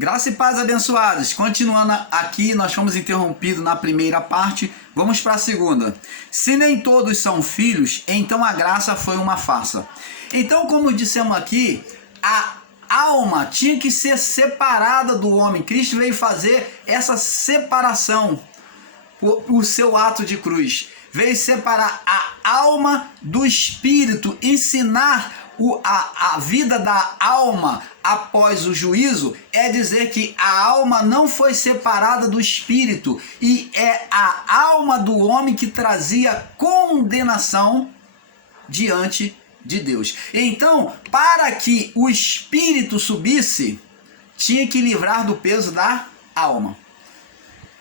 Graça e paz, abençoados. Continuando aqui, nós fomos interrompidos na primeira parte, vamos para a segunda. Se nem todos são filhos, então a graça foi uma farsa. Então, como dissemos aqui, a alma tinha que ser separada do homem. Cristo veio fazer essa separação por seu ato de cruz. Veio separar a alma do espírito, ensinar a vida da alma após o juízo, é dizer que a alma não foi separada do espírito, e é a alma do homem que trazia condenação diante de Deus. Então, para que o espírito subisse, tinha que livrar do peso da alma.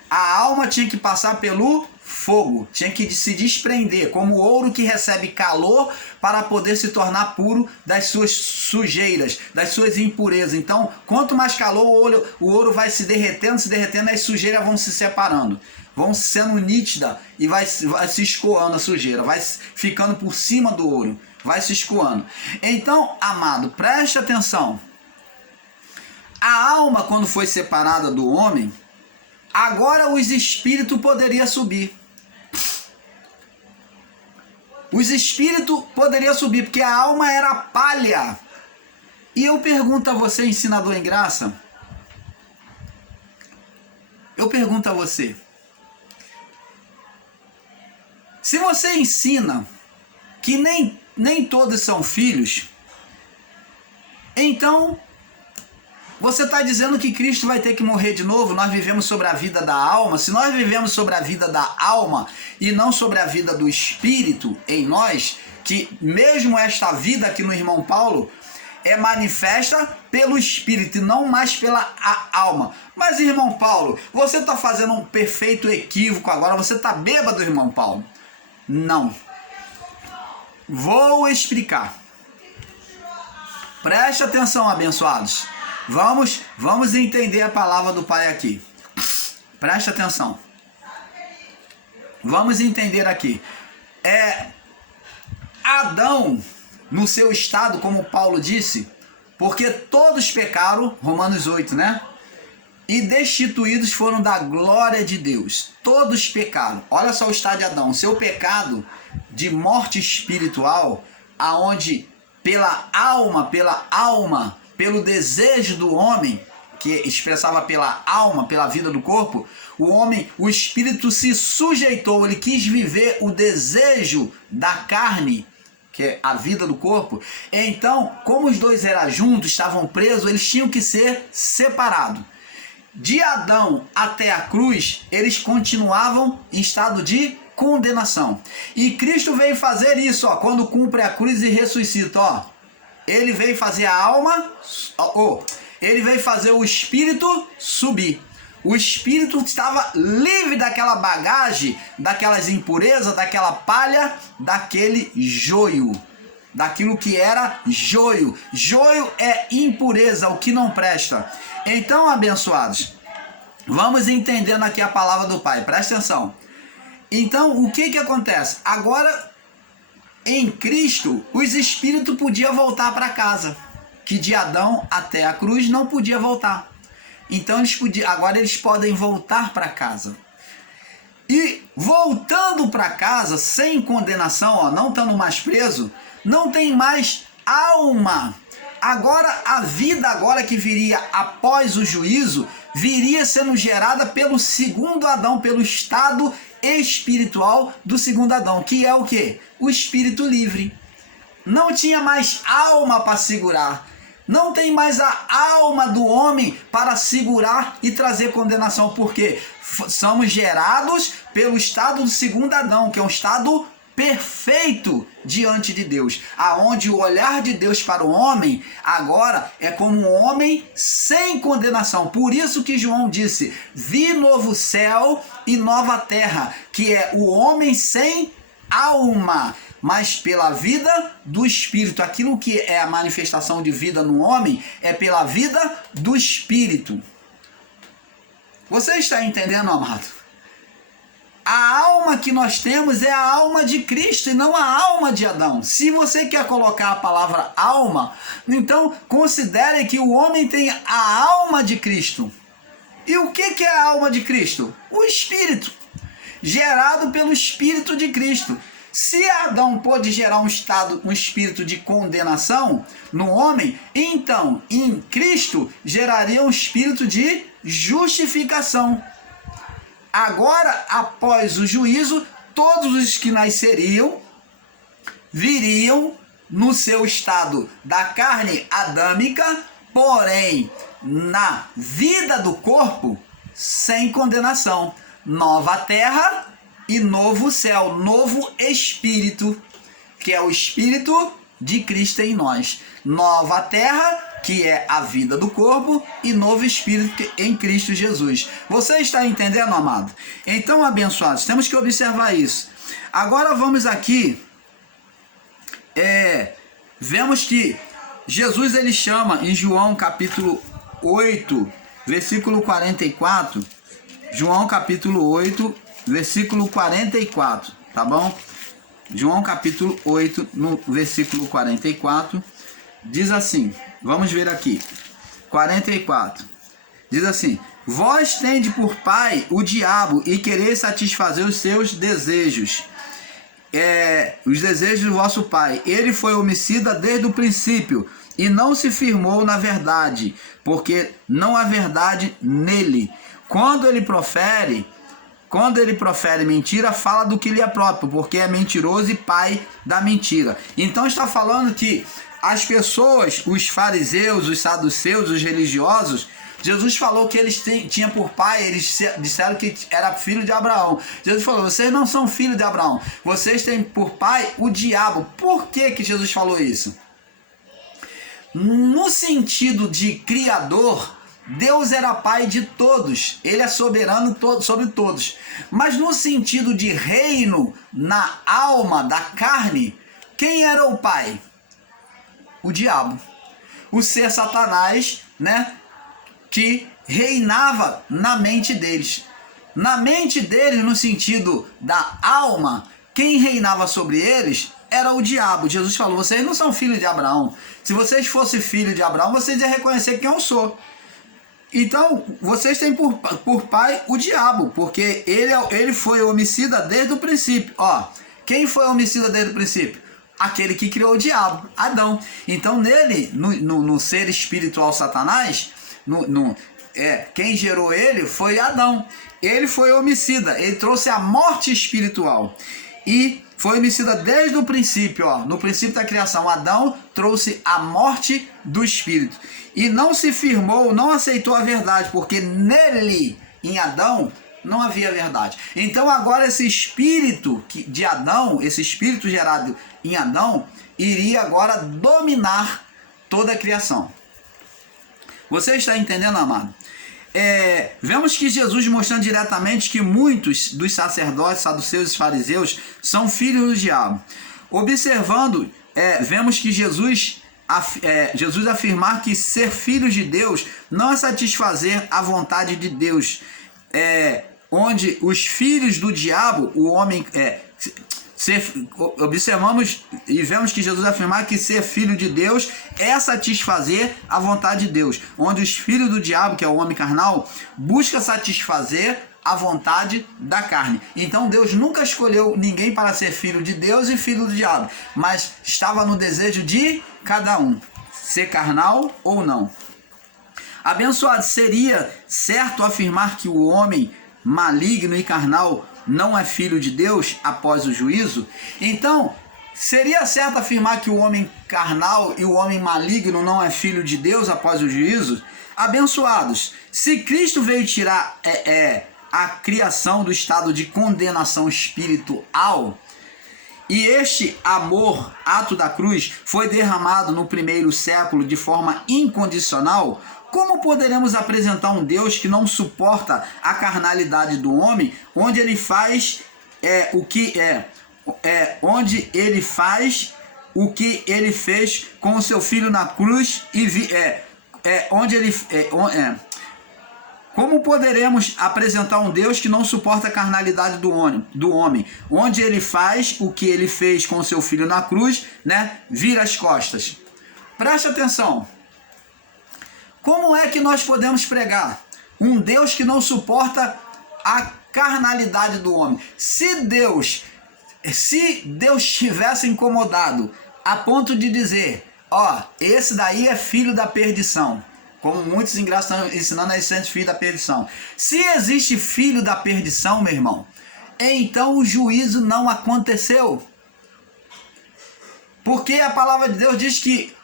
A alma tinha que passar pelo fogo, tinha que se desprender, como o ouro que recebe calor para poder se tornar puro das suas sujeiras, das suas impurezas. Então, quanto mais calor, o ouro vai se derretendo, as sujeiras vão se separando, vão sendo nítidas e vai se escoando a sujeira, vai ficando por cima do ouro, vai se escoando. Então, amado, preste atenção. A alma, quando foi separada do homem, agora os espíritos poderiam subir. Os espíritos poderiam subir, porque a alma era palha. E eu pergunto a você, ensinador em graça, eu pergunto a você, se você ensina que nem todos são filhos, então você está dizendo que Cristo vai ter que morrer de novo? Nós vivemos sobre a vida da alma. Se nós vivemos sobre a vida da alma e não sobre a vida do espírito em nós, que mesmo esta vida aqui no irmão Paulo é manifesta pelo espírito e não mais pela alma. Mas, irmão Paulo, você está fazendo um perfeito equívoco agora. Você está bêbado, irmão Paulo? Não. Vou explicar. Preste atenção, abençoados. Vamos entender a palavra do Pai aqui. Preste atenção. Vamos entender aqui. Adão, no seu estado, como Paulo disse, porque todos pecaram, Romanos 8, né? E destituídos foram da glória de Deus. Todos pecaram. Olha só o estado de Adão. Seu pecado de morte espiritual, aonde pela alma, pelo desejo do homem, que expressava pela alma, pela vida do corpo, o espírito se sujeitou, ele quis viver o desejo da carne, que é a vida do corpo. Então, como os dois eram juntos, estavam presos, eles tinham que ser separados. De Adão até a cruz, eles continuavam em estado de condenação. E Cristo veio fazer isso, quando cumpre a cruz e ressuscita, ele veio fazer a alma, ele veio fazer o espírito subir. O espírito estava livre daquela bagagem, daquelas impurezas, daquela palha, daquele joio, daquilo que era joio. Joio é impureza, o que não presta. Então, abençoados, vamos entendendo aqui a palavra do Pai, presta atenção. Então, o que acontece? Agora, em Cristo, os espíritos podiam voltar para casa, que de Adão até a cruz não podia voltar. Então agora eles podem voltar para casa. E voltando para casa, sem condenação, não estando mais preso, não tem mais alma. Agora a vida que viria após o juízo, viria sendo gerada pelo segundo Adão, pelo estado espiritual do segundo Adão, que é o quê? O espírito livre. Não tinha mais alma para segurar. Não tem mais a alma do homem para segurar e trazer condenação, porque somos gerados pelo estado do segundo Adão, que é um estado perfeito diante de Deus, aonde o olhar de Deus para o homem agora é como um homem sem condenação. Por isso que João disse: vi novo céu e nova terra, que é o homem sem alma, mas pela vida do Espírito. Aquilo que é a manifestação de vida no homem é pela vida do Espírito. Você está entendendo, amado? A alma que nós temos é a alma de Cristo e não a alma de Adão. Se você quer colocar a palavra alma, então considere que o homem tem a alma de Cristo. E o que é a alma de Cristo? O Espírito, gerado pelo Espírito de Cristo. Se Adão pôde gerar um espírito de condenação no homem, então em Cristo geraria um espírito de justificação. Agora, após o juízo, todos os que nasceriam viriam no seu estado da carne adâmica, porém na vida do corpo sem condenação. Nova terra e novo céu, novo espírito, que é o espírito de Cristo em nós. Nova terra, que é a vida do corpo, e novo espírito em Cristo Jesus. Você está entendendo, amado? Então, abençoados, temos que observar isso. Agora vamos aqui, vemos que Jesus ele chama em João capítulo 8, versículo 44, João capítulo 8, versículo 44, tá bom? João capítulo 8, no versículo 44, diz assim, vamos ver aqui, 44, diz assim: vós tende por pai o diabo e quereis satisfazer os seus desejos, os desejos do vosso pai. Ele foi homicida desde o princípio e não se firmou na verdade, porque não há verdade nele. Quando ele profere mentira, fala do que lhe é próprio, porque é mentiroso e pai da mentira. Então está falando que as pessoas, os fariseus, os saduceus, os religiosos, Jesus falou que eles tinham por pai, eles disseram que era filho de Abraão. Jesus falou: vocês não são filhos de Abraão, vocês têm por pai o diabo. Por que Jesus falou isso? No sentido de criador, Deus era pai de todos, ele é soberano sobre todos. Mas no sentido de reino, na alma da carne, quem era o pai? O diabo, o ser Satanás, né? Que reinava na mente deles. Na mente deles, no sentido da alma, quem reinava sobre eles era o diabo. Jesus falou: vocês não são filhos de Abraão. Se vocês fossem filhos de Abraão, vocês iam reconhecer quem eu sou. Então, vocês têm por pai o diabo, porque ele foi homicida desde o princípio. Ó, quem foi homicida desde o princípio? Aquele que criou o diabo, Adão. Então, nele, no ser espiritual Satanás, quem gerou ele foi Adão. Ele foi homicida, ele trouxe a morte espiritual. E foi homicida desde o princípio, ó. No princípio da criação, Adão trouxe a morte do espírito. E não se firmou, não aceitou a verdade, porque nele, em Adão, não havia verdade. Então agora esse espírito de Adão, esse espírito gerado em Adão, iria agora dominar toda a criação. Você está entendendo, amado? Vemos que Jesus mostrando diretamente que muitos dos sacerdotes, saduceus e fariseus são filhos do diabo. Observando, vemos que Jesus afirmar que ser filhos de Deus não é satisfazer a vontade de Deus, onde os filhos do diabo, o homem observamos e vemos que Jesus afirmar que ser filho de Deus é satisfazer a vontade de Deus, onde os filhos do diabo, que é o homem carnal, busca satisfazer a vontade da carne. Então Deus nunca escolheu ninguém para ser filho de Deus e filho do diabo, mas estava no desejo de cada um, ser carnal ou não. Abençoado, seria certo afirmar que o homem maligno e carnal não é filho de Deus após o juízo? Então, seria certo afirmar que o homem carnal e o homem maligno não é filho de Deus após o juízo? Abençoados, se Cristo veio tirar a criação do estado de condenação espiritual, e este amor, ato da cruz, foi derramado no primeiro século de forma incondicional, como poderemos apresentar um Deus que não suporta a carnalidade do homem, onde ele faz onde ele faz o que ele fez com o seu filho na cruz Como poderemos apresentar um Deus que não suporta a carnalidade do homem, onde ele faz o que ele fez com seu filho na cruz, né? Vira as costas. Preste atenção. Como é que nós podemos pregar um Deus que não suporta a carnalidade do homem? Se Deus estivesse incomodado a ponto de dizer, ó, esse daí é filho da perdição, como muitos ingressos estão ensinando a esse filho da perdição. Se existe filho da perdição, meu irmão, então o juízo não aconteceu. Porque a palavra de Deus diz que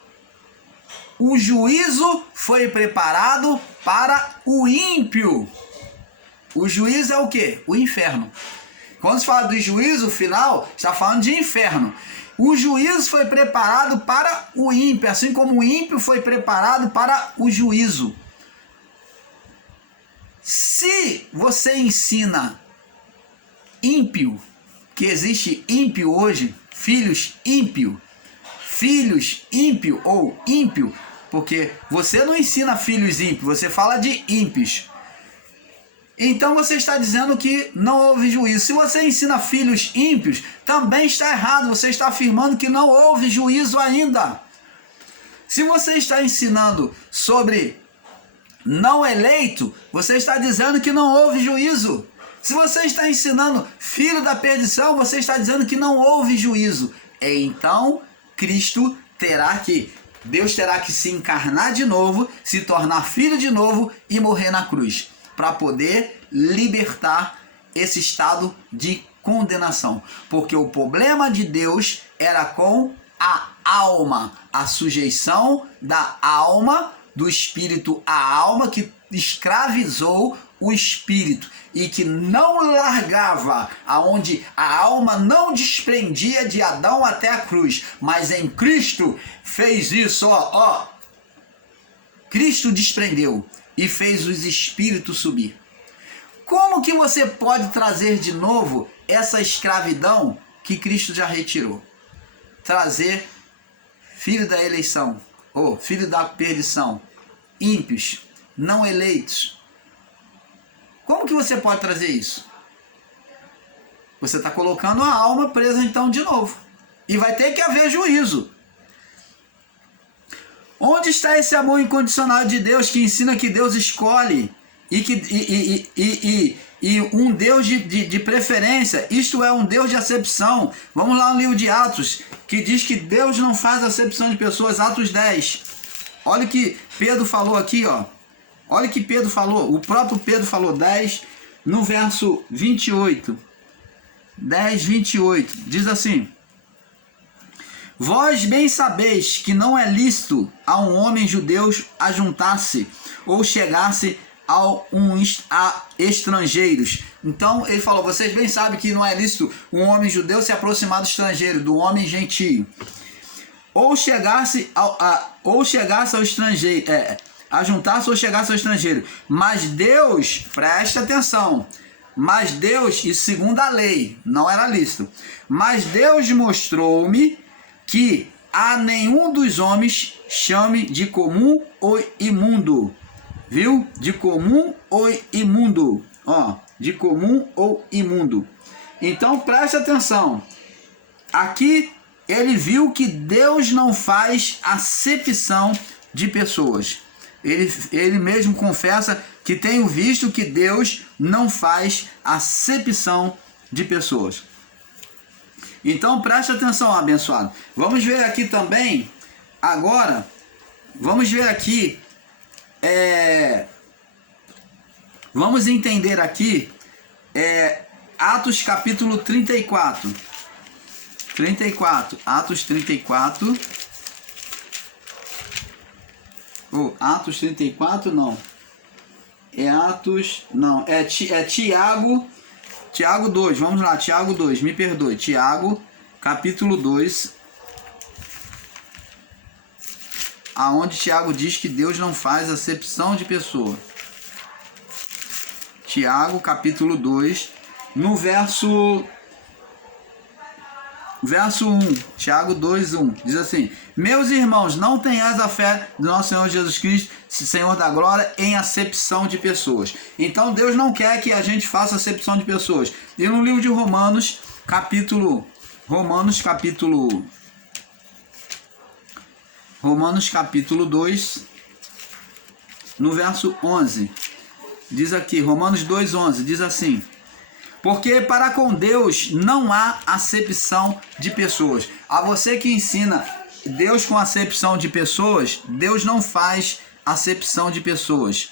o juízo foi preparado para o ímpio. O juízo é o quê? O inferno. Quando se fala do juízo final, está falando de inferno. O juízo foi preparado para o ímpio, assim como o ímpio foi preparado para o juízo. Se você ensina ímpio, que existe ímpio hoje, filhos ímpio ou ímpio, porque você não ensina filhos ímpios, você fala de ímpios. Então você está dizendo que não houve juízo. Se você ensina filhos ímpios, também está errado. Você está afirmando que não houve juízo ainda. Se você está ensinando sobre não eleito, você está dizendo que não houve juízo. Se você está ensinando filho da perdição, você está dizendo que não houve juízo. Então, Deus terá que se encarnar de novo, se tornar filho de novo e morrer na cruz, para poder libertar esse estado de condenação. Porque o problema de Deus era com a alma, a sujeição da alma, do espírito à alma, que escravizou o espírito e que não largava, aonde a alma não desprendia de Adão até a cruz, mas em Cristo fez isso, ó. Cristo desprendeu e fez os espíritos subir. Como que você pode trazer de novo essa escravidão que Cristo já retirou? Trazer filho da eleição, ou filho da perdição, ímpios, não eleitos. Como que você pode trazer isso? Você está colocando a alma presa então de novo. E vai ter que haver juízo. Onde está esse amor incondicional de Deus que ensina que Deus escolhe e um Deus de preferência? Isto é um Deus de acepção. Vamos lá no livro de Atos, que diz que Deus não faz acepção de pessoas. Atos 10. Olha o que Pedro falou aqui, ó. Olha o que Pedro falou. O próprio Pedro falou, 10, no verso 28. 10, 28. Diz assim: vós bem sabeis que não é lícito a um homem judeu ajuntar-se ou chegar-se a estrangeiros. Então ele falou, vocês bem sabem que não é lícito um homem judeu se aproximar do estrangeiro, do homem gentio, ou chegar-se ao estrangeiro, ajuntar-se ou chegar-se ao estrangeiro. Mas Deus, presta atenção, mas Deus, e segundo a lei, não era lícito, mas Deus mostrou-me que a nenhum dos homens chame de comum ou imundo. Viu? De comum ou imundo. Ó, de comum ou imundo. Então preste atenção. Aqui ele viu que Deus não faz acepção de pessoas. Ele mesmo confessa que tem visto que Deus não faz acepção de pessoas. Então preste atenção, abençoado. Vamos ver aqui também, agora, vamos ver aqui, vamos entender aqui, Atos capítulo 34. 34, Atos 34. Atos 34 não. É Tiago 2, vamos lá, Tiago 2, me perdoe, Tiago, capítulo 2, aonde Tiago diz que Deus não faz acepção de pessoa. Tiago, capítulo 2, no verso verso 1, Tiago 2:1, diz assim: meus irmãos, não tenhais a fé do nosso Senhor Jesus Cristo, Senhor da glória, em acepção de pessoas. Então Deus não quer que a gente faça acepção de pessoas. E no livro de Romanos capítulo 2, no verso 11, diz aqui, Romanos 2:11, diz assim: porque para com Deus não há acepção de pessoas. A você que ensina Deus com acepção de pessoas, Deus não faz acepção de pessoas.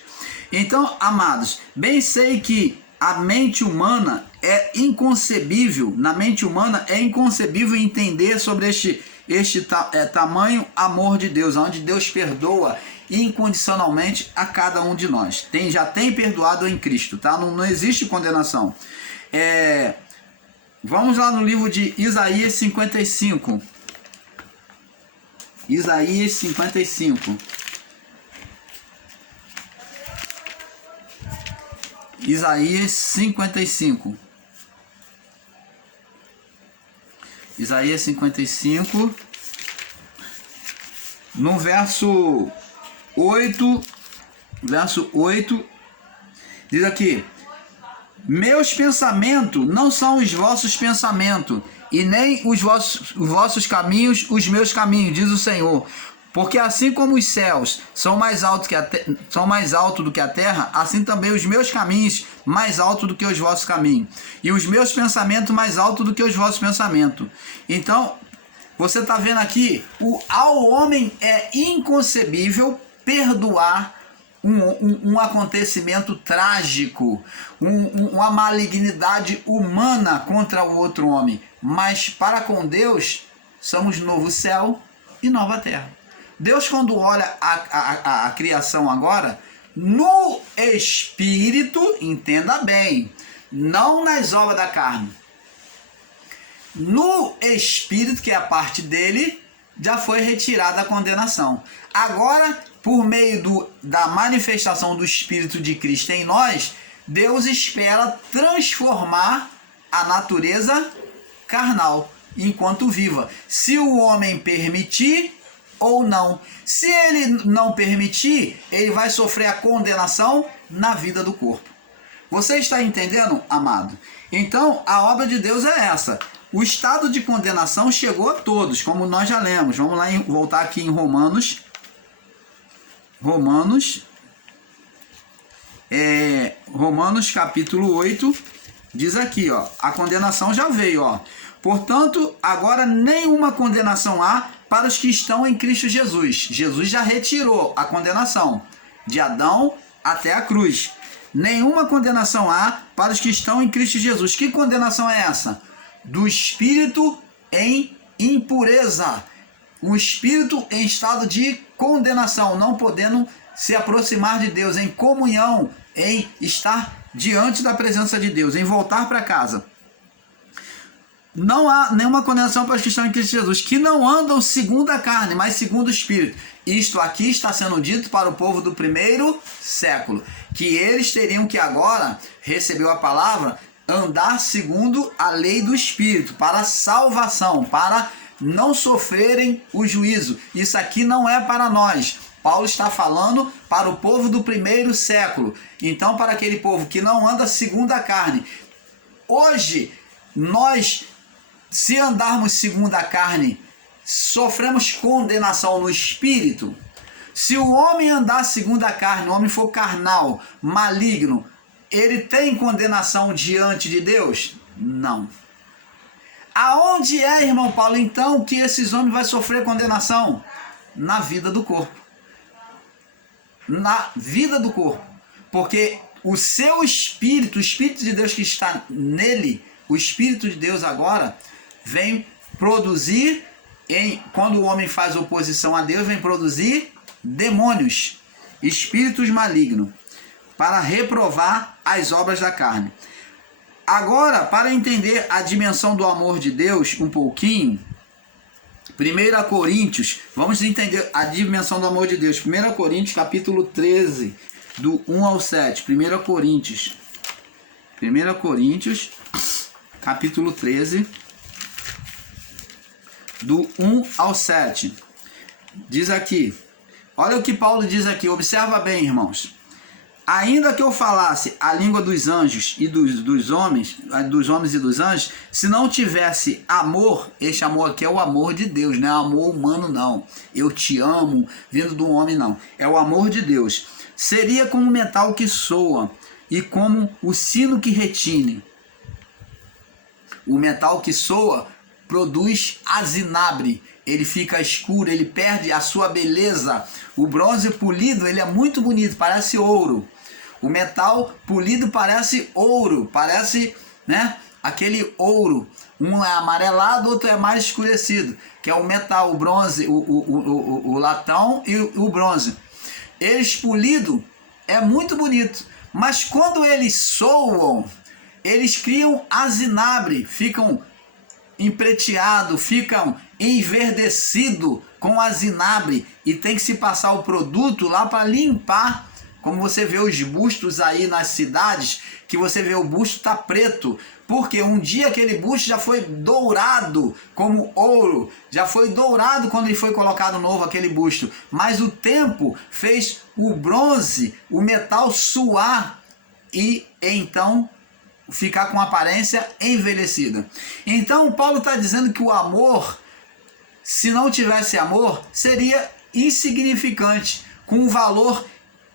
Então, amados, bem sei que a mente humana é inconcebível, na mente humana é inconcebível entender sobre este tamanho amor de Deus, onde Deus perdoa incondicionalmente a cada um de nós. Já tem perdoado em Cristo, tá? Não existe condenação. Vamos lá no livro de Isaías 55. Isaías 55. Isaías 55. Isaías 55. No verso 8. Verso 8. Diz aqui: meus pensamentos não são os vossos pensamentos, e nem os vossos caminhos os meus caminhos, diz o Senhor. Porque assim como os céus são mais altos do que a terra, assim também os meus caminhos mais altos do que os vossos caminhos, e os meus pensamentos mais altos do que os vossos pensamentos. Então, você está vendo aqui, ao homem é inconcebível perdoar um acontecimento trágico, uma malignidade humana contra o outro homem. Mas para com Deus, somos novo céu e nova terra. Deus, quando olha a criação agora, no espírito, entenda bem, não nas obras da carne. No espírito, que é a parte dele, já foi retirada a condenação. Agora, por meio da manifestação do Espírito de Cristo em nós, Deus espera transformar a natureza carnal enquanto viva. Se o homem permitir ou não. Se ele não permitir, ele vai sofrer a condenação na vida do corpo. Você está entendendo, amado? Então, a obra de Deus é essa. O estado de condenação chegou a todos, como nós já lemos. Vamos lá voltar aqui em Romanos. Romanos capítulo 8, diz aqui, ó, a condenação já veio, ó. Portanto, agora nenhuma condenação há para os que estão em Cristo Jesus. Jesus já retirou a condenação de Adão até a cruz. Nenhuma condenação há para os que estão em Cristo Jesus. Que condenação é essa? Do espírito em impureza. Um espírito em estado de condenação, não podendo se aproximar de Deus, em comunhão, em estar diante da presença de Deus, em voltar para casa. Não há nenhuma condenação para os que estão em Cristo Jesus, que não andam segundo a carne, mas segundo o Espírito. Isto aqui está sendo dito para o povo do primeiro século, que eles teriam que agora, recebeu a palavra, andar segundo a lei do Espírito, para a salvação, para não sofrerem o juízo. Isso aqui não é para nós. Paulo está falando para o povo do primeiro século. Então, para aquele povo que não anda segundo a carne. Hoje, nós, se andarmos segundo a carne, sofremos condenação no espírito. Se o homem andar segundo a carne, o homem for carnal, maligno, ele tem condenação diante de Deus? Não. Aonde é, irmão Paulo, então, que esses homens vão sofrer condenação? Na vida do corpo. Na vida do corpo. Porque o seu espírito, o Espírito de Deus que está nele, o Espírito de Deus agora, vem produzir, quando o homem faz oposição a Deus, vem produzir demônios, espíritos malignos, para reprovar as obras da carne. Agora, para entender a dimensão do amor de Deus um pouquinho, 1 Coríntios, vamos entender a dimensão do amor de Deus. 1 Coríntios, capítulo 13, do 1 ao 7. 1 Coríntios, capítulo 13, do 1 ao 7. Diz aqui, olha o que Paulo diz aqui, observa bem, irmãos. Ainda que eu falasse a língua dos anjos e dos homens e dos anjos, se não tivesse amor, este amor aqui é o amor de Deus, não é amor humano não. Eu te amo, vindo do homem não. É o amor de Deus. Seria como o metal que soa e como o sino que retine. O metal que soa produz azinabre, ele fica escuro, ele perde a sua beleza. O bronze polido, ele é muito bonito, parece ouro. O metal polido parece ouro, parece, né, aquele ouro. Um é amarelado, outro é mais escurecido, que é o metal, o bronze, o latão e o bronze. Eles polido é muito bonito, mas quando eles soam, eles criam azinabre, ficam empreteados, ficam enverdecidos com azinabre e tem que se passar o produto lá para limpar. Como você vê os bustos aí nas cidades, que você vê o busto tá preto, porque um dia aquele busto já foi dourado como ouro, já foi dourado quando ele foi colocado novo aquele busto, mas o tempo fez o bronze, o metal suar e então ficar com aparência envelhecida. Então Paulo está dizendo que o amor, se não tivesse amor, seria insignificante, com um valor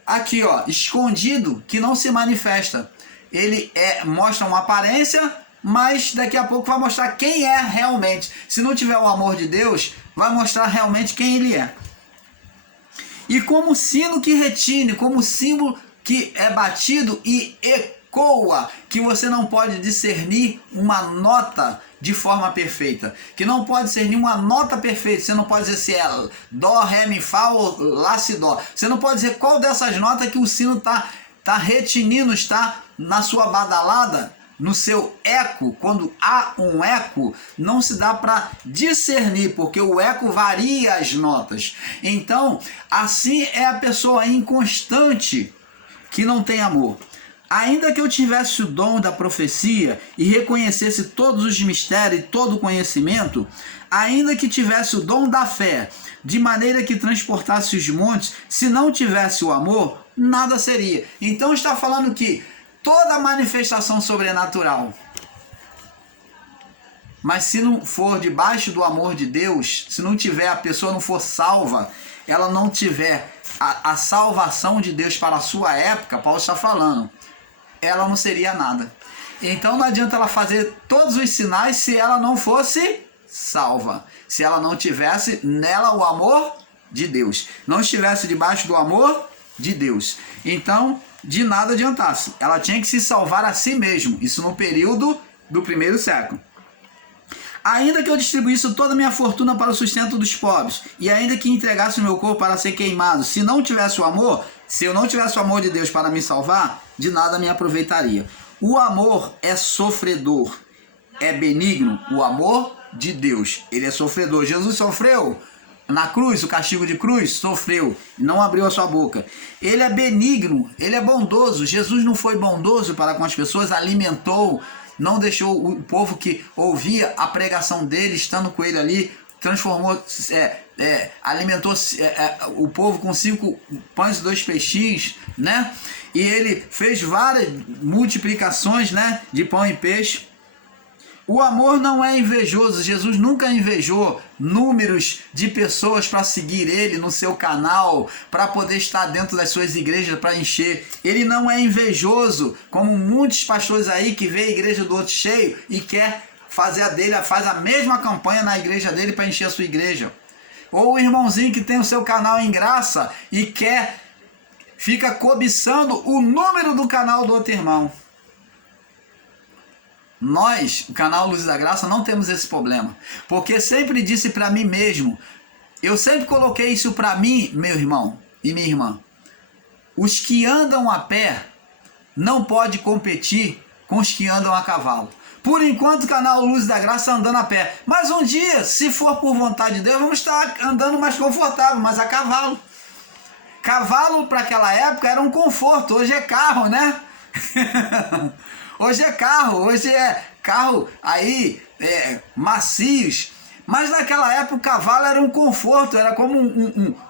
aqui, ó, escondido, que não se manifesta. Ele mostra uma aparência, mas daqui a pouco vai mostrar quem é realmente. Se não tiver o amor de Deus, vai mostrar realmente quem ele é. E como sino que retine, como símbolo que é batido e ecoa, que você não pode discernir uma nota de forma perfeita, que não pode discernir uma nota perfeita. Você não pode dizer se é dó, ré, mi, fá ou lá, si, dó. Você não pode dizer qual dessas notas que o sino tá retinindo, está na sua badalada, no seu eco. Quando há um eco, não se dá para discernir, porque o eco varia as notas. Então, assim é a pessoa inconstante que não tem amor. Ainda que eu tivesse o dom da profecia e reconhecesse todos os mistérios e todo o conhecimento, ainda que tivesse o dom da fé, de maneira que transportasse os montes, se não tivesse o amor, nada seria. Então está falando que toda manifestação sobrenatural, mas se não for debaixo do amor de Deus, se não tiver, a pessoa não for salva, ela não tiver a salvação de Deus para a sua época, Paulo está falando, ela não seria nada. Então não adianta ela fazer todos os sinais se ela não fosse salva, se ela não tivesse nela o amor de Deus, não estivesse debaixo do amor de Deus. Então de nada adiantasse, ela tinha que se salvar a si mesma, isso no período do primeiro século. Ainda que eu distribuísse toda a minha fortuna para o sustento dos pobres, e ainda que entregasse o meu corpo para ser queimado, se não tivesse o amor, se eu não tivesse o amor de Deus para me salvar, de nada me aproveitaria. O amor é sofredor, é benigno. O amor de Deus, ele é sofredor. Jesus sofreu na cruz, o castigo de cruz, sofreu, não abriu a sua boca. Ele é benigno, ele é bondoso. Jesus não foi bondoso para com as pessoas, alimentou, não deixou o povo que ouvia a pregação dele, estando com ele ali, transformou, alimentou o povo com 5 pães e 2 peixinhos, né? E ele fez várias multiplicações, né, de pão e peixe. O amor não é invejoso. Jesus nunca invejou números de pessoas para seguir ele no seu canal, para poder estar dentro das suas igrejas para encher. Ele não é invejoso, como muitos pastores aí que vê a igreja do outro cheio e quer fazer a dele, faz a mesma campanha na igreja dele para encher a sua igreja. Ou o irmãozinho que tem o seu canal em graça e fica cobiçando o número do canal do outro irmão. Nós, o canal Luz da Graça, não temos esse problema, porque sempre disse para mim mesmo, eu sempre coloquei isso para mim, meu irmão e minha irmã, os que andam a pé não pode competir com os que andam a cavalo. Por enquanto o canal Luz da Graça andando a pé, mas um dia, se for por vontade de Deus, vamos estar andando mais confortável, mas a cavalo. Cavalo para aquela época era um conforto, hoje é carro, né? Hoje é carro aí, macios, Mas naquela época o cavalo era um conforto, era como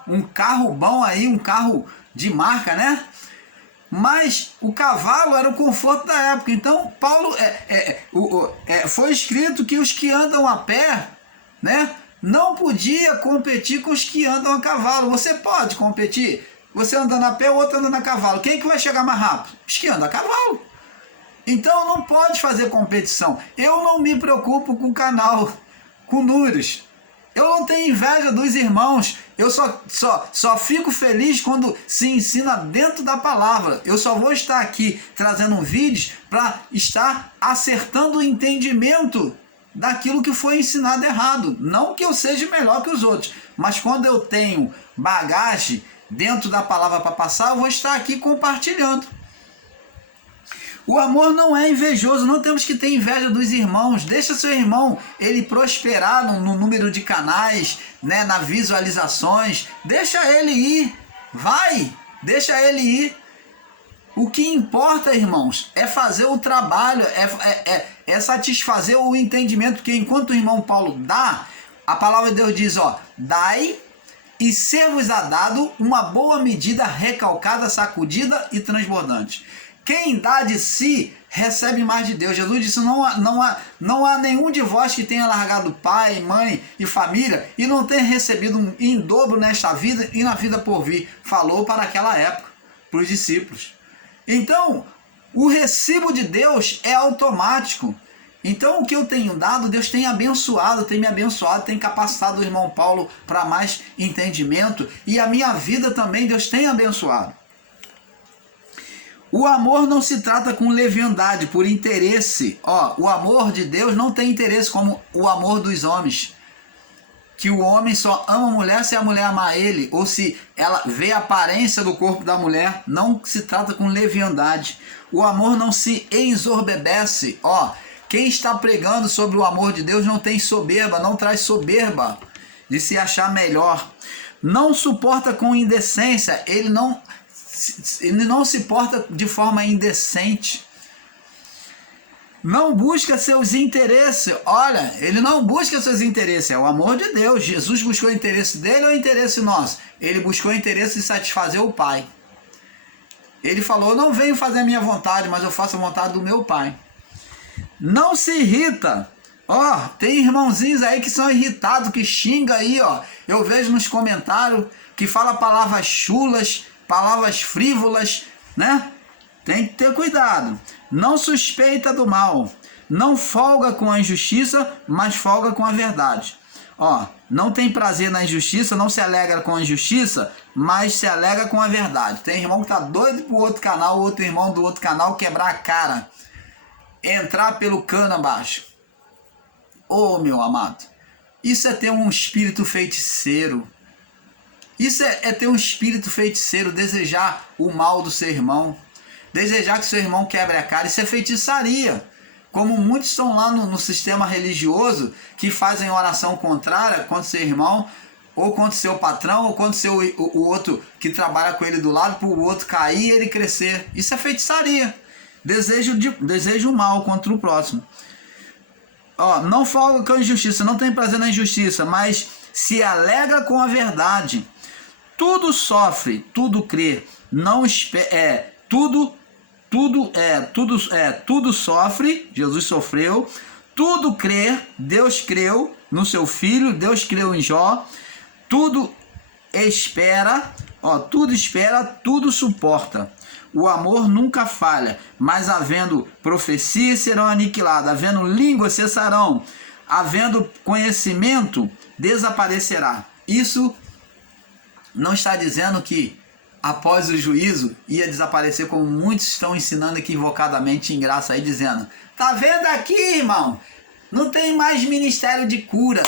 um carro bom aí, um carro de marca, né? Mas o cavalo era o conforto da época. Então Paulo foi escrito que os que andam a pé, né, não podia competir com os que andam a cavalo. Você pode competir, você andando a pé, o outro andando a cavalo. Quem que vai chegar mais rápido? Os que andam a cavalo. Então não pode fazer competição. Eu não me preocupo com o canal, com números. Eu não tenho inveja dos irmãos. Eu só fico feliz quando se ensina dentro da palavra. Eu só vou estar aqui trazendo vídeos para estar acertando o entendimento daquilo que foi ensinado errado. Não que eu seja melhor que os outros, mas quando eu tenho bagagem dentro da palavra para passar, eu vou estar aqui compartilhando. O amor não é invejoso, não temos que ter inveja dos irmãos. Deixa seu irmão ele prosperar no número de canais, né, nas visualizações. Deixa ele ir, vai, deixa ele ir. O que importa, irmãos, é fazer o trabalho, é satisfazer o entendimento, porque enquanto o irmão Paulo dá, a palavra de Deus diz, ó, dai e ser-vos-á dado uma boa medida, recalcada, sacudida e transbordante. Quem dá de si, recebe mais de Deus. Jesus disse, não há nenhum de vós que tenha largado pai, mãe e família e não tenha recebido em dobro nesta vida e na vida por vir. Falou para aquela época, para os discípulos. Então, o recibo de Deus é automático. Então, o que eu tenho dado, Deus tem abençoado, tem me abençoado, tem capacitado o irmão Paulo para mais entendimento. E a minha vida também, Deus tem abençoado. O amor não se trata com leviandade, por interesse. Ó, o amor de Deus não tem interesse como o amor dos homens. Que o homem só ama a mulher se a mulher amar ele, ou se ela vê a aparência do corpo da mulher. Não se trata com leviandade. O amor não se ensoberbece. Ó, quem está pregando sobre o amor de Deus não tem soberba, não traz soberba de se achar melhor. Não suporta com indecência, ele não se porta de forma indecente. Não busca seus interesses. Olha, ele não busca seus interesses. É o amor de Deus. Jesus buscou o interesse dele ou o interesse nosso? Ele buscou o interesse de satisfazer o Pai. Ele falou, não venho fazer a minha vontade, mas eu faço a vontade do meu Pai. Não se irrita. Ó, tem irmãozinhos aí que são irritados, que xinga aí, ó. Eu vejo nos comentários que fala palavras chulas, palavras frívolas, né? Tem que ter cuidado. Não suspeita do mal. Não folga com a injustiça, mas folga com a verdade. Ó, não tem prazer na injustiça, não se alegra com a injustiça, mas se alegra com a verdade. Tem irmão que tá doido pro outro canal, outro irmão do outro canal quebrar a cara, entrar pelo cano abaixo. Ô, meu amado, isso é ter um espírito feiticeiro. Isso é ter um espírito feiticeiro, desejar o mal do seu irmão, desejar que seu irmão quebre a cara. Isso é feitiçaria. Como muitos estão lá no sistema religioso que fazem oração contrária contra seu irmão, ou contra seu patrão, ou contra o outro que trabalha com ele do lado, para o outro cair e ele crescer. Isso é feitiçaria. Desejo mal contra o próximo. Ó, não folga com a injustiça, não tem prazer na injustiça, mas se alegra com a verdade. Tudo sofre, tudo crê, não espera, tudo sofre, Jesus sofreu, tudo crê, Deus creu no seu filho, Deus creu em Jó, tudo espera, ó, tudo espera, tudo suporta. O amor nunca falha, mas havendo profecias serão aniquiladas, havendo línguas cessarão, havendo conhecimento desaparecerá. Isso não está dizendo que após o juízo ia desaparecer, como muitos estão ensinando equivocadamente em graça aí, dizendo, tá vendo aqui, irmão? Não tem mais ministério de cura,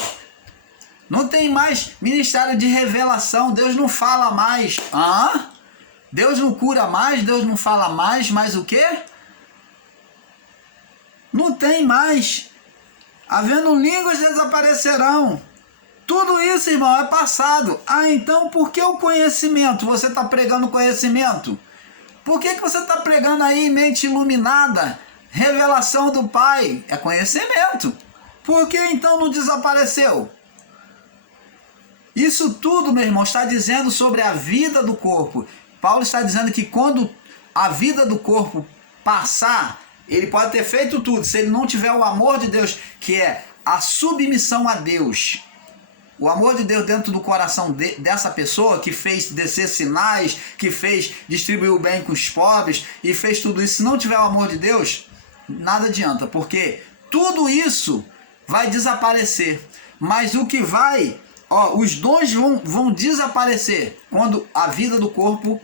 não tem mais ministério de revelação, Deus não fala mais. Hã? Deus não cura mais, Deus não fala mais, mas o quê? Não tem mais. Havendo línguas desaparecerão. Tudo isso, irmão, é passado. Ah, então por que o conhecimento? Você está pregando conhecimento? Por que você está pregando aí mente iluminada? Revelação do Pai. É conhecimento. Por que então não desapareceu? Isso tudo, meu irmão, está dizendo sobre a vida do corpo. Paulo está dizendo que quando a vida do corpo passar, ele pode ter feito tudo. Se ele não tiver o amor de Deus, que é a submissão a Deus, o amor de Deus dentro do coração dessa pessoa, que fez descer sinais, que fez distribuir o bem com os pobres, e fez tudo isso, se não tiver o amor de Deus, nada adianta, porque tudo isso vai desaparecer. Mas o que vai, os dons vão desaparecer quando a vida do corpo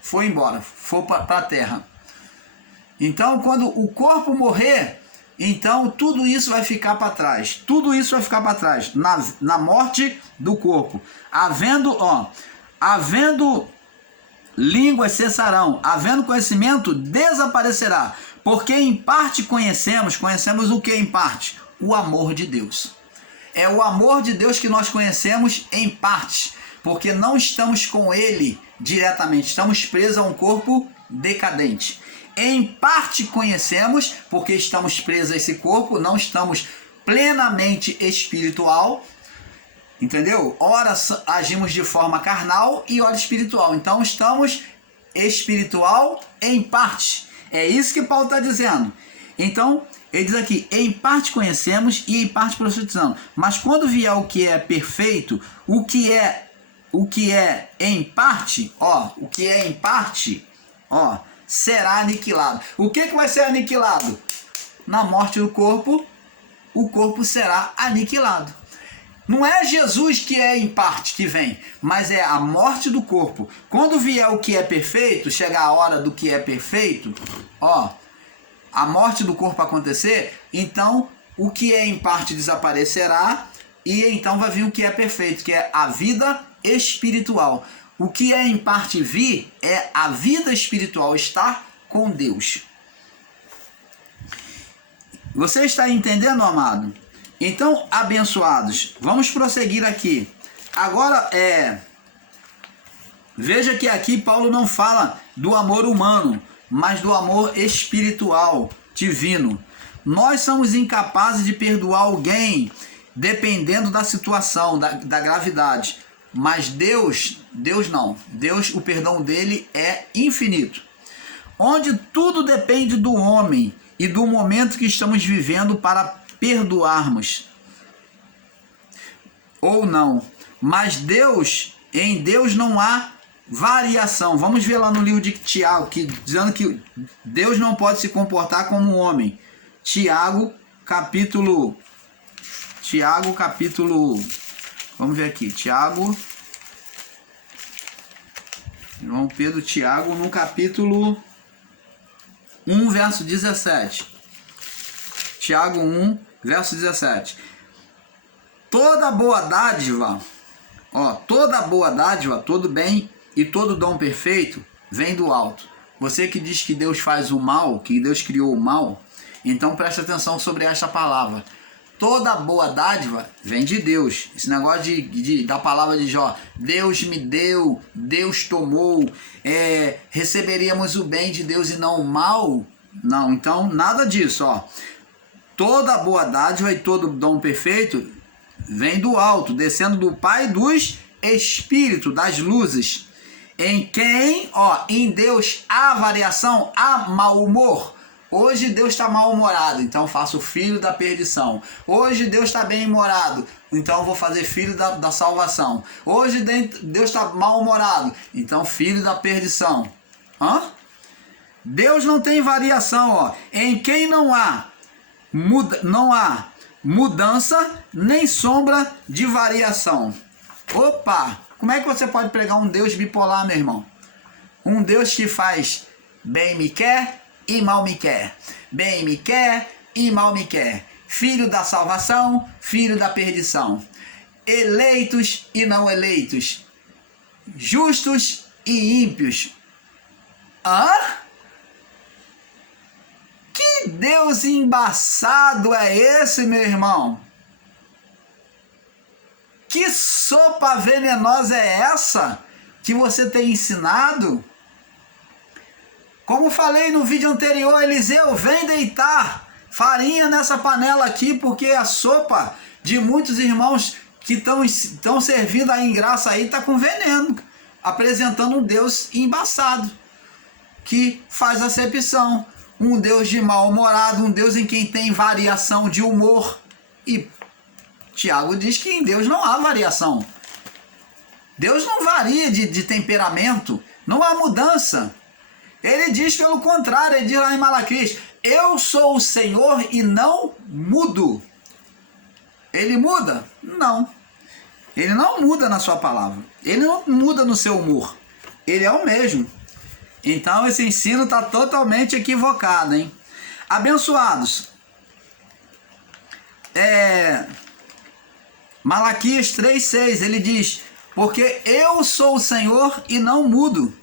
for embora, for para a terra. Então, quando o corpo morrer, então tudo isso vai ficar para trás. Tudo isso vai ficar para trás. Na morte do corpo. Havendo línguas cessarão. Havendo conhecimento desaparecerá. Porque em parte conhecemos o que em parte? O amor de Deus. É o amor de Deus que nós conhecemos em parte. Porque não estamos com Ele diretamente. Estamos presos a um corpo decadente. Em parte conhecemos, porque estamos presos a esse corpo, não estamos plenamente espiritual, entendeu? Ora agimos de forma carnal e ora espiritual. Então estamos espiritual em parte. É isso que Paulo está dizendo. Então, ele diz aqui, em parte conhecemos e em parte profetizamos. Mas quando vier o que é perfeito, o que é em parte, será aniquilado. O que vai ser aniquilado? Na morte do corpo, o corpo será aniquilado. Não é Jesus que é em parte que vem, mas é a morte do corpo. Quando vier o que é perfeito, chegar a hora do que é perfeito, a morte do corpo acontecer, então o que é em parte desaparecerá e então vai vir o que é perfeito, que é a vida espiritual. O que é em parte vir é a vida espiritual, estar com Deus. Você está entendendo, amado? Então, abençoados, vamos prosseguir aqui. Agora, veja que aqui Paulo não fala do amor humano, mas do amor espiritual, divino. Nós somos incapazes de perdoar alguém dependendo da situação, da gravidade. Mas Deus não. Deus, o perdão dele é infinito. Onde tudo depende do homem e do momento que estamos vivendo para perdoarmos. Ou não. Mas em Deus não há variação. Vamos ver lá no livro de Tiago, dizendo que Deus não pode se comportar como um homem. Tiago, capítulo... Vamos ver aqui, Tiago, João Pedro, Tiago, no capítulo 1, verso 17. Tiago 1, verso 17. Toda boa dádiva, todo bem e todo dom perfeito vem do alto. Você que diz que Deus faz o mal, que Deus criou o mal, então preste atenção sobre esta palavra. Toda boa dádiva vem de Deus. Esse negócio da palavra de Jó, Deus me deu, Deus tomou, receberíamos o bem de Deus e não o mal? Não, então nada disso. Toda boa dádiva e todo dom perfeito vem do alto, descendo do Pai dos Espíritos, das luzes, em quem, em Deus há variação, há mau humor. Hoje Deus está mal-humorado, então faço filho da perdição. Hoje Deus está bem-humorado, então vou fazer filho da salvação. Hoje Deus está mal-humorado, então filho da perdição. Deus não tem variação, em quem não há mudança nem sombra de variação. Opa! Como é que você pode pregar um Deus bipolar, meu irmão? Um Deus que faz bem me quer e mal me quer. Bem me quer e mal me quer. Filho da salvação, filho da perdição. Eleitos e não eleitos. Justos e ímpios. Que Deus embaçado é esse, meu irmão? Que sopa venenosa é essa que você tem ensinado? Como falei no vídeo anterior, Eliseu, vem deitar farinha nessa panela aqui, porque a sopa de muitos irmãos que estão servindo a ingraça aí está com veneno, apresentando um Deus embaçado, que faz acepção, um Deus de mal-humorado, um Deus em quem tem variação de humor. E Tiago diz que em Deus não há variação. Deus não varia de temperamento, não há mudança. Ele diz pelo contrário, ele diz lá em Malaquias: eu sou o Senhor e não mudo. Ele muda? Não. Ele não muda na sua palavra. Ele não muda no seu humor. Ele é o mesmo. Então esse ensino está totalmente equivocado, hein? Abençoados. Malaquias 3,6, ele diz: porque eu sou o Senhor e não mudo.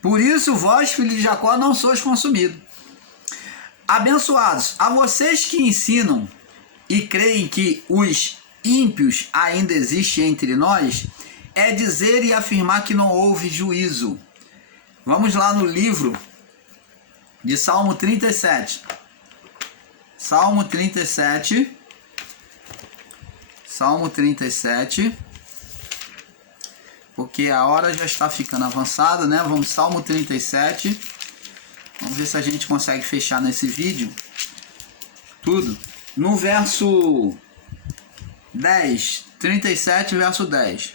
Por isso vós, filhos de Jacó, não sois consumidos. Abençoados, a vocês que ensinam e creem que os ímpios ainda existem entre nós, é dizer e afirmar que não houve juízo. Vamos lá no livro de Salmo 37. Salmo 37. Salmo 37. Porque a hora já está ficando avançada, né? Vamos, Salmo 37. Vamos ver se a gente consegue fechar nesse vídeo tudo. No verso 10, 37, verso 10.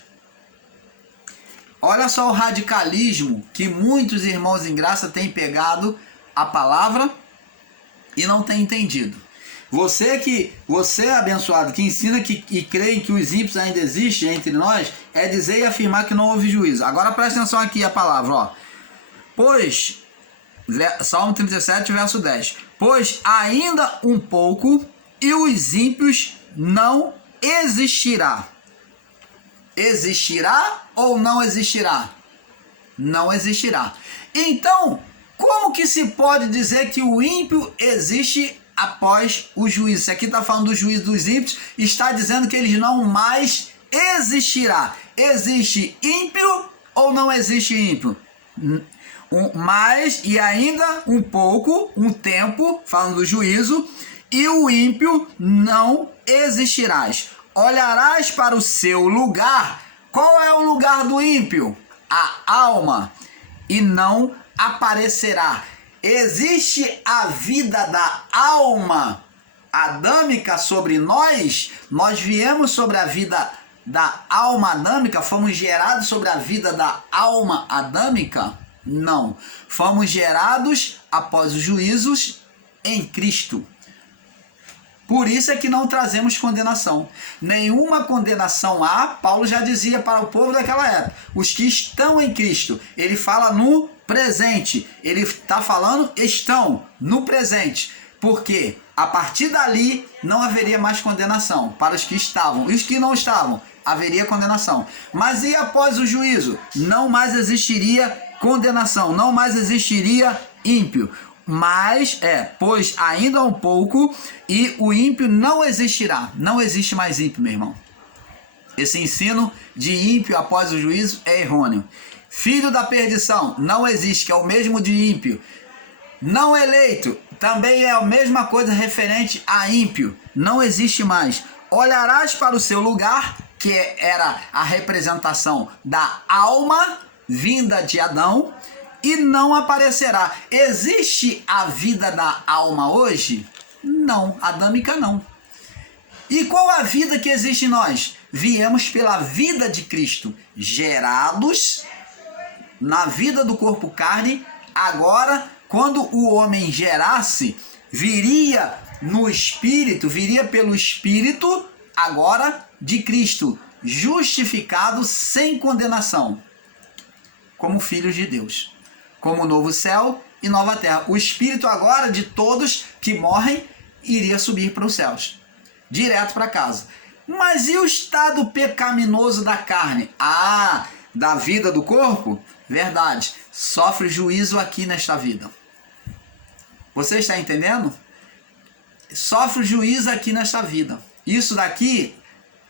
Olha só o radicalismo que muitos irmãos em graça têm pegado a palavra e não têm entendido. Você abençoado, que ensina e crê que os ímpios ainda existem entre nós, é dizer e afirmar que não houve juízo. Agora presta atenção aqui a palavra, ó. Pois, Salmo 37, verso 10. Pois ainda um pouco e os ímpios não existirá. Existirá ou não existirá? Não existirá. Então, como que se pode dizer que o ímpio existe após o juízo? Se aqui está falando do juízo dos ímpios, está dizendo que eles não mais existirá. Existe ímpio ou não existe ímpio? Mais e ainda um pouco, um tempo, falando do juízo, e o ímpio não existirás. Olharás para o seu lugar. Qual é o lugar do ímpio? A alma. E não aparecerá. Existe a vida da alma adâmica sobre nós? Nós viemos sobre a vida da alma adâmica? Fomos gerados sobre a vida da alma adâmica? Não. Fomos gerados após os juízos em Cristo. Por isso é que não trazemos condenação. Nenhuma condenação há, Paulo já dizia para o povo daquela época. Os que estão em Cristo, ele fala no presente. Ele está falando estão no presente. Porque a partir dali não haveria mais condenação para os que estavam. E os que não estavam, haveria condenação. Mas e após o juízo? Não mais existiria condenação, não mais existiria ímpio. Mas, pois ainda um pouco e o ímpio não existirá. Não existe mais ímpio, meu irmão. Esse ensino de ímpio após o juízo é errôneo. Filho da perdição não existe, que é o mesmo de ímpio. Não eleito também é a mesma coisa referente a ímpio. Não existe mais. Olharás para o seu lugar, que era a representação da alma vinda de Adão, e não aparecerá. Existe a vida da alma hoje? Não, adâmica não. E qual a vida que existe em nós? Viemos pela vida de Cristo, gerados na vida do corpo carne. Agora, quando o homem gerasse, viria no Espírito, viria pelo Espírito, agora de Cristo, justificado sem condenação, como filhos de Deus. Como novo céu e nova terra. O Espírito agora de todos que morrem iria subir para os céus. Direto para casa. Mas e o estado pecaminoso da carne? Da vida do corpo? Verdade. Sofre juízo aqui nesta vida. Você está entendendo? Sofre juízo aqui nesta vida. Isso daqui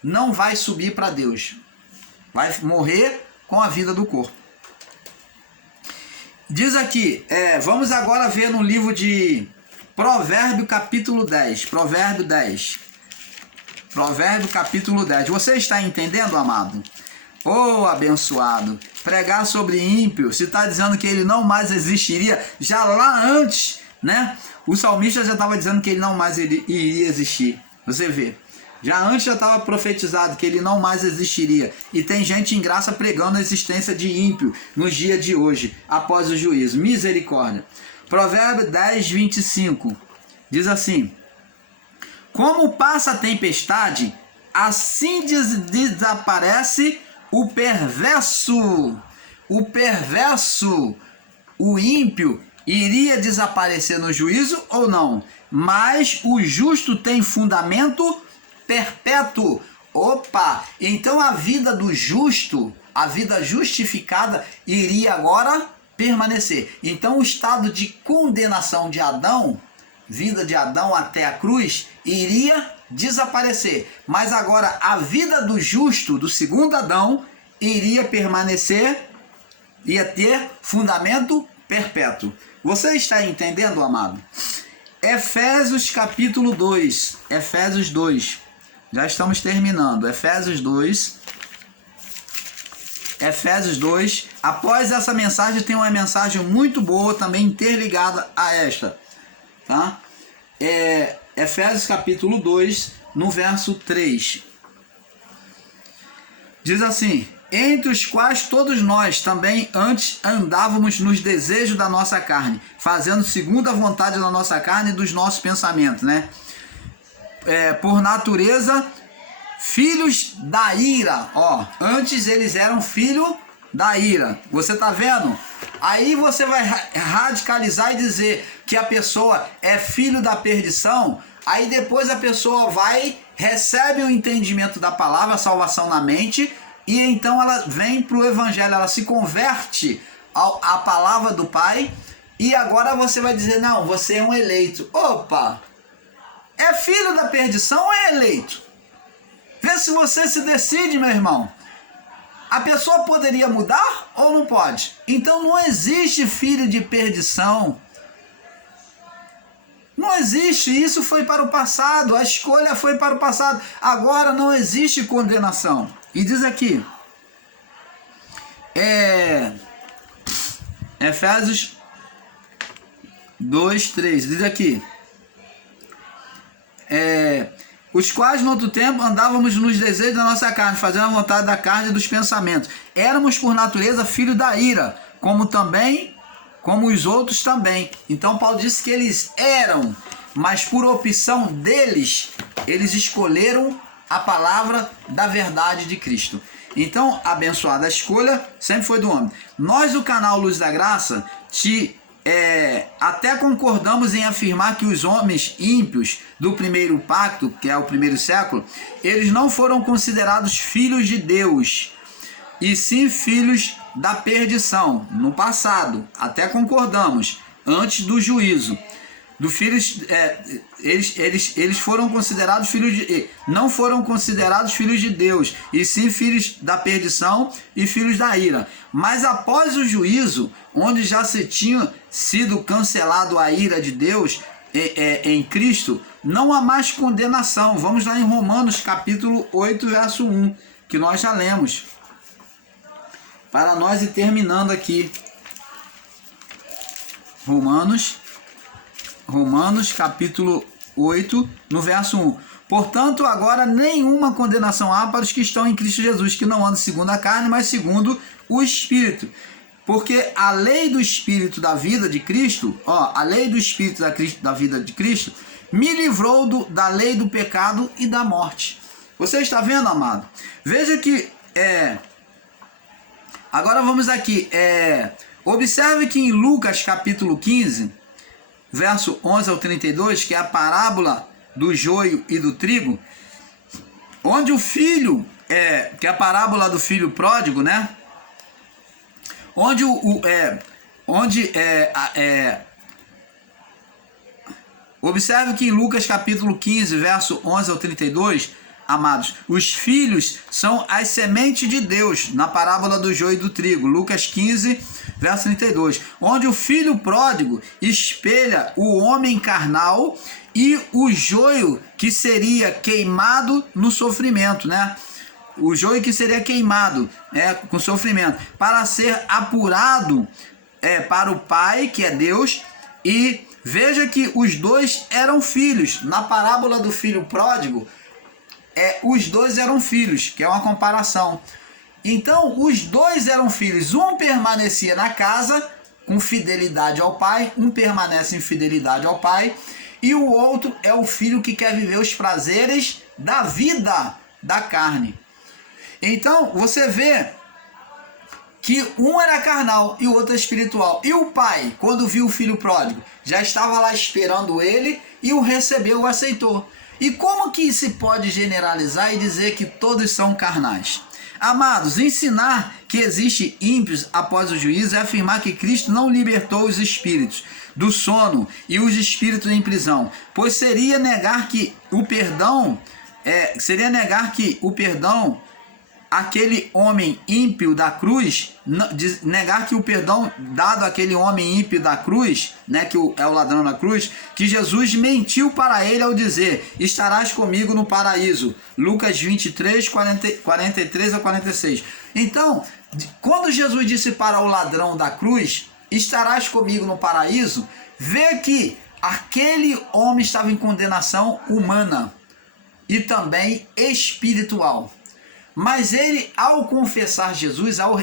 não vai subir para Deus. Vai morrer com a vida do corpo. Diz aqui, vamos agora ver no livro de Provérbio capítulo 10, Provérbio 10. Provérbio capítulo 10. Você está entendendo, amado? Ô, abençoado, pregar sobre ímpio, se está dizendo que ele não mais existiria, já lá antes, né? O salmista já estava dizendo que ele não mais iria existir. Você vê, já antes já estava profetizado que ele não mais existiria. E tem gente em graça pregando a existência de ímpio nos dias de hoje, após o juízo. Misericórdia. Provérbio 10, 25, diz assim: como passa a tempestade, assim desaparece o perverso. O perverso, o ímpio, iria desaparecer no juízo ou não? Mas o justo tem fundamento perpétuo. Opa! Então a vida do justo, a vida justificada, iria agora permanecer. Então o estado de condenação de Adão, vida de Adão até a cruz, iria desaparecer. Mas agora a vida do justo, do segundo Adão, iria permanecer, ia ter fundamento perpétuo. Você está entendendo, amado? Efésios capítulo 2. Efésios 2. Já estamos terminando. Efésios 2. Efésios 2. Após essa mensagem, tem uma mensagem muito boa também interligada a esta. Tá? Efésios capítulo 2, no verso 3. Diz assim: entre os quais todos nós também antes andávamos nos desejos da nossa carne, fazendo segundo a vontade da nossa carne e dos nossos pensamentos, né? Por natureza, filhos da ira. Ó, antes eles eram filhos da ira. Você tá vendo? Aí você vai radicalizar e dizer que a pessoa é filho da perdição. Aí depois a pessoa vai, recebe o entendimento da palavra, a salvação na mente, e então ela vem para o evangelho, ela se converte à palavra do Pai, e agora você vai dizer: não, você é um eleito. Opa! É filho da perdição ou é eleito? Vê se você se decide, meu irmão. A pessoa poderia mudar ou não pode? Então não existe filho de perdição. Não existe, isso foi para o passado, a escolha foi para o passado. Agora não existe condenação. E diz aqui, Efésios 2, 3, diz aqui, os quais no outro tempo andávamos nos desejos da nossa carne, fazendo a vontade da carne e dos pensamentos. Éramos por natureza filhos da ira, como os outros também. Então Paulo disse que eles eram, mas por opção deles, eles escolheram a palavra da verdade de Cristo. Então, abençoada, a escolha sempre foi do homem. Nós do canal Luz da Graça até concordamos em afirmar que os homens ímpios do primeiro pacto, que é o primeiro século, eles não foram considerados filhos de Deus, e sim filhos da perdição. No passado, até concordamos, antes do juízo. Eles foram considerados não foram considerados filhos de Deus, e sim filhos da perdição e filhos da ira. Mas após o juízo, onde já se tinha sido cancelado a ira de Deus em Cristo, não há mais condenação. Vamos lá em Romanos capítulo 8, verso 1, que nós já lemos, para nós ir terminando aqui. Romanos capítulo 8, no verso 1. Portanto, agora nenhuma condenação há para os que estão em Cristo Jesus, que não andam segundo a carne, mas segundo o Espírito. Porque a lei do Espírito da vida de Cristo, a lei do Espírito da vida de Cristo, me livrou da lei do pecado e da morte. Você está vendo, amado? Veja que, agora vamos aqui, observe que em Lucas capítulo 15, verso 11 ao 32, que é a parábola do joio e do trigo, onde o filho, que é a parábola do filho pródigo, né? Observe que em Lucas capítulo 15, verso 11 ao 32, amados, os filhos são as sementes de Deus, na parábola do joio e do trigo, Lucas 15, verso 32, onde o filho pródigo espelha o homem carnal e o joio que seria queimado no sofrimento, né? O joio que seria queimado com sofrimento, para ser apurado para o Pai, que é Deus. E veja que os dois eram filhos. Na parábola do filho pródigo, os dois eram filhos, que é uma comparação. Então, os dois eram filhos. Um permanecia na casa com fidelidade ao pai, um permanece em fidelidade ao pai, e o outro é o filho que quer viver os prazeres da vida da carne. Então, você vê que um era carnal e o outro é espiritual. E o pai, quando viu o filho pródigo, já estava lá esperando ele e o recebeu, o aceitou. E como que se pode generalizar e dizer que todos são carnais? Amados, ensinar que existe ímpios após o juízo é afirmar que Cristo não libertou os espíritos do sono e os espíritos em prisão, pois seria negar que o perdão, aquele homem ímpio da cruz, negar que o perdão dado àquele homem ímpio da cruz, né, que é o ladrão da cruz, que Jesus mentiu para ele ao dizer: estarás comigo no paraíso, Lucas 23, 43 a 46. Então, quando Jesus disse para o ladrão da cruz, estarás comigo no paraíso, vê que aquele homem estava em condenação humana e também espiritual. Mas ele, ao confessar Jesus, ao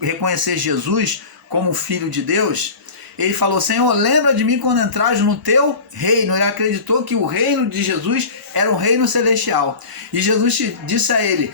reconhecer Jesus como Filho de Deus, ele falou: Senhor, lembra de mim quando entrares no teu reino. Ele acreditou que o reino de Jesus era um reino celestial. E Jesus disse a ele: